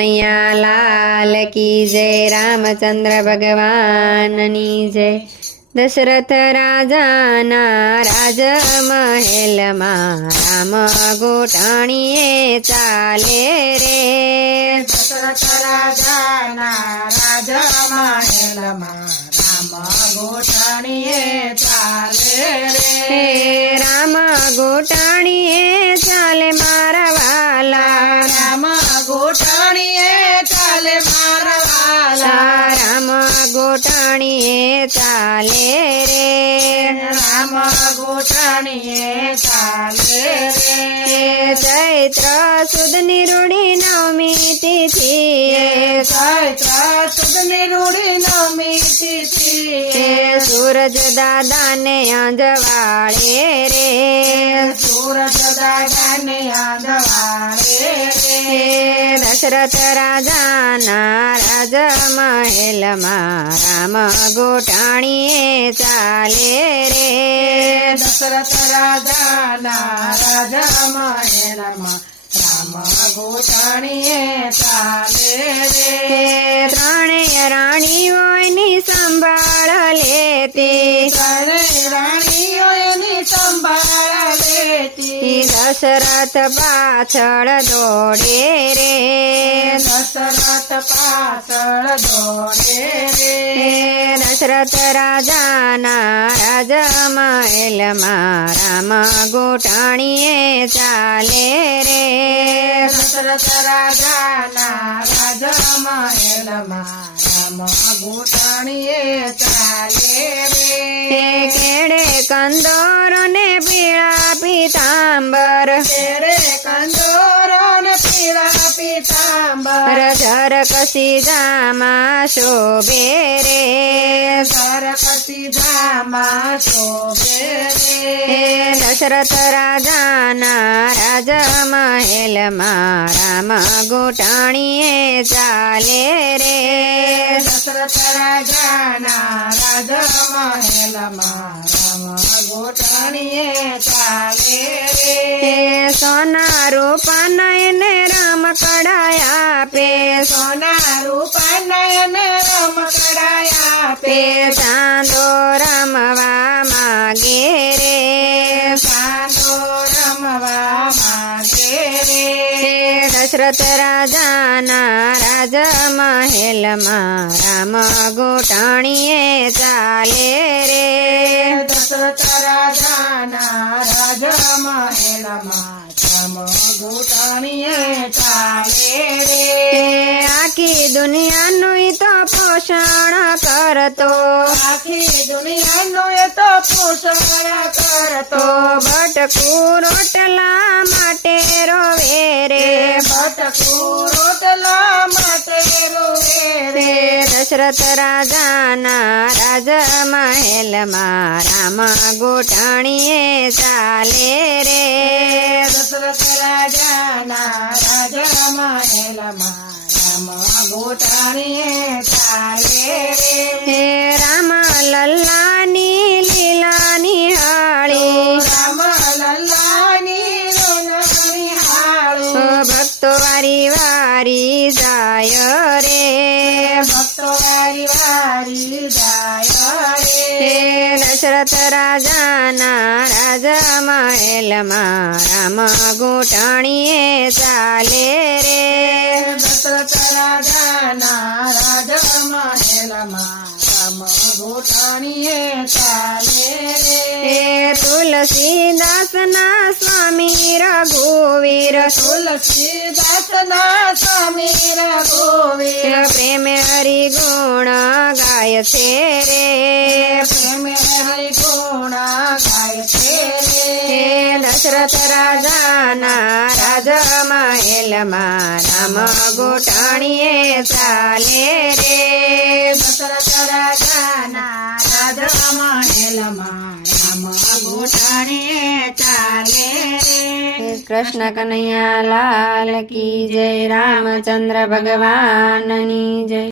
કનૈયા લાલ કી જય, રામચંદ્ર ભગવાનની જય। દશરથ રાજાના રાજમહેલમાં રામ ગોટાણીએ ચાલે રે। દશરથ રાજાના રાજમહેલમાં રામ ગોટાણીએ ચાલે રે। રામ ગોટાણીએ ચાલે મારા વાલા, રામ ગોટાણીએ ચાલે મારા વાલા, રામ ગોટાણીએ ચાલે રે। રામ ગોટાણીએ ચાલે રે। ચૈત્ર સુદ નિરૂડી નવમી તિથિએ, ચૈત્ર સુદ નિરૂડી નવમી તિથિએ, સૂરજ દાદાને આંજવાળે રે। સૂરજ દાદાને આંજવાળે રે। દશરથ રાજાના રાજમહેલમાં રામ ગોટાણીએ ચાલે રે। દશરથ રાજાના રાજમહેલમાં રામ ગોટાણીએ ચાલે રે। ત્રણેય રાણીઓ એની સંભાળ લેતી, ત્રણેય રાણીઓ એની સંભાળ લેતી, દશરથ પાછળ દોડે રે। દશરથ પાછળ દોડે રે। દશરથ રાજાના રાજમહેલમાં રામ ગોટાણીએ ચાલે રે। દશરથ રાજાના રાજમહેલમાં રામ ગોટાણીએ ચાલે રે। કેડે કંદોરો ને પીળા પીતાંબર, તેરે કંદોરો ને પીળા પીતાંબર, ઝરકસી જામાં શોભે રે। સરકસી ધામા શોભે રે। દશરથ રાજાના રાજમહેલમાં રામ ગોટાણીએ ચાલે રે। દશરથ રાજાના રાજમહેલમાં રામ ગોટાણીએ ચાલે રે। સોના રૂપાના એને રામ કડાયા આપે, સોના રૂપા નયને રમકડાયા આપે, ચાંદો રમવા માગે રે। ચાંદો રમવા માંગે રે। દશરથ રાજાના રાજમહેલમાં રામ ગોટાણીએ ચાલે રે। દશરથ રાજાના રાજમહેલમાં રામ ગોટાણીએ ચાલે રે। આખી દુનિયાનું ઈ તો પોષણ કરતો, આખી દુનિયાનું એ તો પોષણ કરતો, ભટકું રોટલા માટે રોવે રે। ભટકું રોટલા માટે રોવે રે। દશરથ રાજાના રાજમહેલમાં રામ ગોટાણીએ ચાલે રે। દશરથ રાજાના રાજમહેલમાં રામ ગોટાણીએ ચાલે રે। રામ લલ્લાની લીલા નિહાળી, રામ લલ્લાની લોલણી હાળી, ભક્તો વારી વારી જાય રે। ભક્તો વારી વારી જાય રે। દશરથ રાજાના રાજમહેલમાં રામ ગોટાણીએ ચાલે રે। દશરથ રાજાના રાજમહેલમાં રામ ગોટાણીએ ચાલે રે। તુલસીદાસના સ્વામી રઘુવીર, તુલસીદાસના સ્વામી રઘુવીર, પ્રેમે હરિગુણ ગાય છે રે। પ્રેમે હરિગુણ ગાય છે રે। દશરથ રાજાના રાજમહેલમાં રામ ગોટાણીએ ચાલે રે। દશરથ રાજાના રાજમહેલમાં રામ ગોટાણીએ ચાલે રે। કૃષ્ણ કનૈયા લાલ કી જય, રામચંદ્ર ભગવાનની જય।